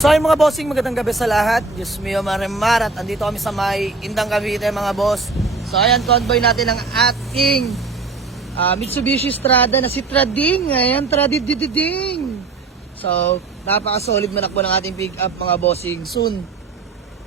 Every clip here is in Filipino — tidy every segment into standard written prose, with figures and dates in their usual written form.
So ay mga bossing, magandang gabi sa lahat. Diyos mio maremar at andito kami sa may Indang Cavite mga boss. So ayan, convoy natin ang ating Mitsubishi Strada na si Trading. Ayan, Tradidididing. So napaka-solid manakbo ng ating pick up mga bossing. Soon,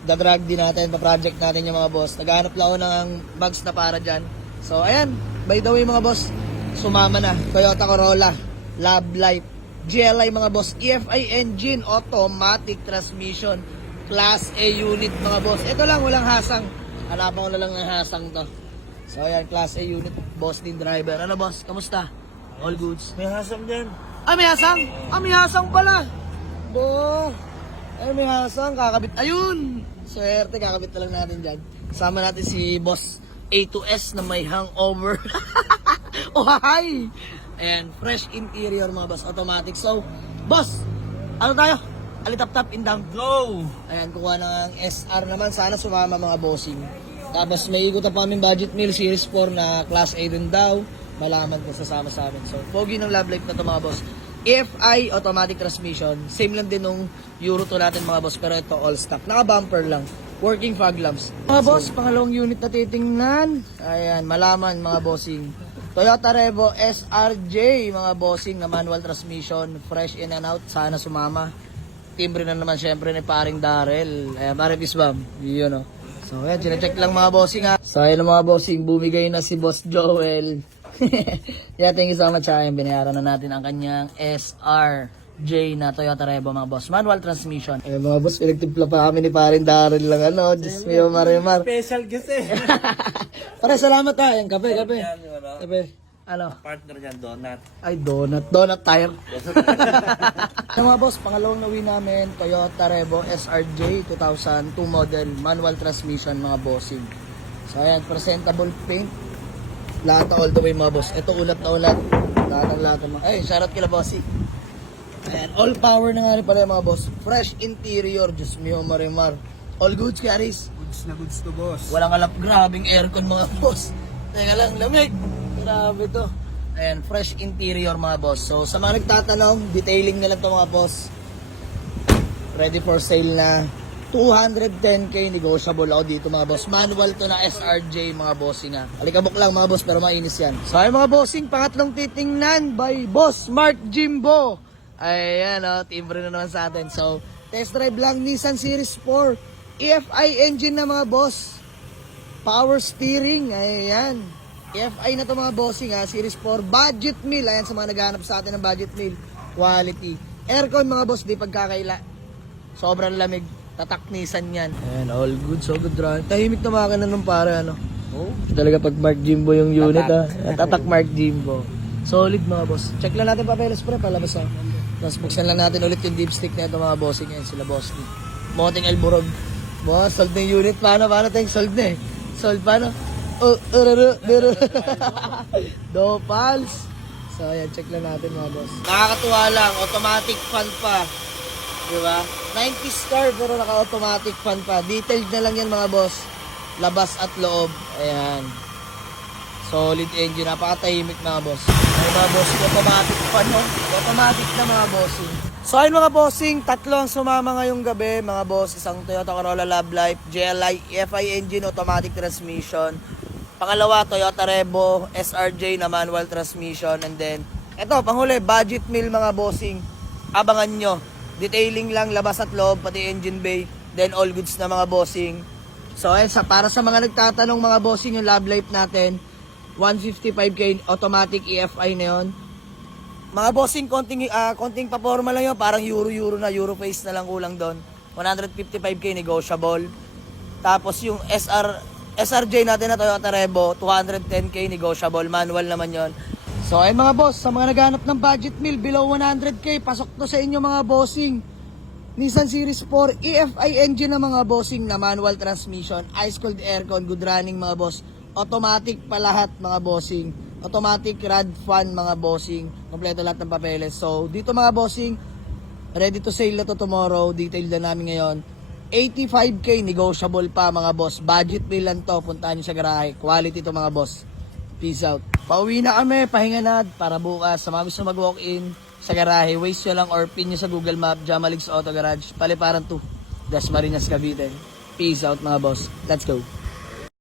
dadrag din natin, pa-project natin yung mga boss. Naghahanap lang ako ng bags na para dyan. So ayan, by the way mga boss, sumama na. Toyota Corolla, Love Life, GLI mga boss, EFI engine, automatic transmission, Class A unit mga boss. Ito lang, walang hasang. Hanapan ko na lang ng hasang to. So ayan, Class A unit, boss din driver. Ano boss, kamusta? All goods? May hasang dyan. Ah, may hasang? Ah, may hasang pala. Bo. Ay, may hasang, kakabit. Ayun! Swerte, kakabit na lang natin dyan. Kasama natin si boss A2S na may hangover. Oh, hi! Ayan, fresh interior mga boss, automatic. So, boss, ano tayo? Alitap-tap, indang. Go! Ayan, kuha ng SR naman. Sana sumama mga bossing. Tapos may ikot pa kami budget meal, series 4 na class A din daw. Malaman ko sasama sa amin. So, pogi ng Love Life na to mga boss. EFI, automatic transmission. Same lang din nung Euro 2 natin mga boss. Pero ito all stock. Naka-bumper lang. Working fog lamps. Mga boss, pangalawang unit na titingnan. Ayan, malaman mga bossing. Toyota Revo SRJ, mga bossing na manual transmission, fresh in and out, sana sumama. Timbre na naman syempre ni paring Darrell. Ayan, pare Pisbam, yun o. So ayan, chinecheck lang mga bossing ha. So ayan mga bossing, bumigay na si Boss Joel. Yeah, thank you so much ha. Binayaran na natin ang kanyang SRJ na Toyota Revo mga boss. Manual transmission. Ayan mga boss, pinagtimpla pa kami ni paring Darrell lang ano. Diyos mio marimar. Special kasi. Pare, salamat ha. Ayan, kape. Kape. Ano? Partner niyan, donut. Ay, donut tire. Yung mga boss, pangalawang nawi namin, Toyota Revo SRJ 2002 model, manual transmission mga bossing. So ayan, presentable paint. Lahat all the way mga boss. Ito ulat na ulat. Lahat ng mga. Ay, shoutout kila bossy. Ayan, all power na nga rin pala mga boss. Fresh interior, Diyos mio marimar. All goods, Karis. Goods to boss. Walang alap, grabing aircon mga boss. Teka lang, lamig. Grabe to. Ayan, fresh interior mga boss. So, sa mga nagtatanong, detailing na lang to mga boss. Ready for sale na. 210k negotiable ako dito mga boss. Manual to na SRJ mga bossing ha. Alikabok lang mga boss, pero mainis yan. So, ay mga bossing, pangatlong titingnan by Boss Mark Jimbo. Ayan o, timbre na naman sa atin. So, test drive lang, Nissan Series 4. EFI engine na mga boss. Power steering, ayan. EFI na to mga bossing ha, Series 4, budget meal, ayan sa mga naghahanap sa atin ng budget meal, quality. Aircon mga boss, di pagkakaila, sobrang lamig, tataknisan yan. Ayan, all good, so good run. Tahimik na makina nung para ano. Oh, talaga pag Mark Jimbo yung unit ha, tatak Mark Jimbo. Solid mga boss. Check lang natin papeles pre, palabas ha. Tapos buksan lang natin ulit yung dipstick na ito mga bossing, ayan sila boss. Moting Elburog. Boss, sold na yung unit, paano tayong sold na eh. Sold paano? Dopals. So ayan, check lang natin mga boss. Nakakatuwa lang, automatic fan pa. Diba? 90s car pero naka-automatic fan pa. Detailed na lang yan mga boss. Labas at loob. Ayan. Solid engine, napakatahimik mga boss. Ay mga boss, automatic fan no? Automatic na mga bossing. So ayun mga bossing, tatlo ang sumama ngayong gabi mga boss. Isang Toyota Corolla Love Life, GLI, EFI engine, automatic transmission. Pangalawa, Toyota Revo SRJ na manual transmission. And then, eto, panghuli, budget meal mga bossing. Abangan nyo. Detailing lang, labas at loob, pati engine bay. Then all goods na mga bossing. So ayun, para sa mga nagtatanong mga bossing, yung Love Life natin, 155k automatic EFI na yun. Mga bossing, konting paporma lang yun. Parang Euro na, Euro face na lang kulang doon. 155k negotiable. Tapos yung SRJ natin na Toyota Revo, 210k negotiable. Manual naman yon. So ay mga boss, sa mga naghanap ng budget meal below 100k, pasok to sa inyo mga bossing. Nissan Series 4, EFI engine na mga bossing na manual transmission, ice cold aircon, good running mga boss. Automatic pa lahat mga bossing. Automatic rad fan mga bossing. Kompleto lahat ng papeles. So dito mga bossing, ready to sale na to tomorrow. Detail na namin ngayon. 85k negotiable pa mga boss. Budget meal lang to. Puntahan nyo sa garahe. Quality to mga boss. Peace out. Pauwi na kami. Pahinga na para bukas. Sa mga gusto mag-walk-in, sa garahe, waste nyo lang or pin nyo sa Google Map, Jamalix Auto Garage, Paliparan 2, Dasmariñas, Cavite. Peace out mga boss. Let's go.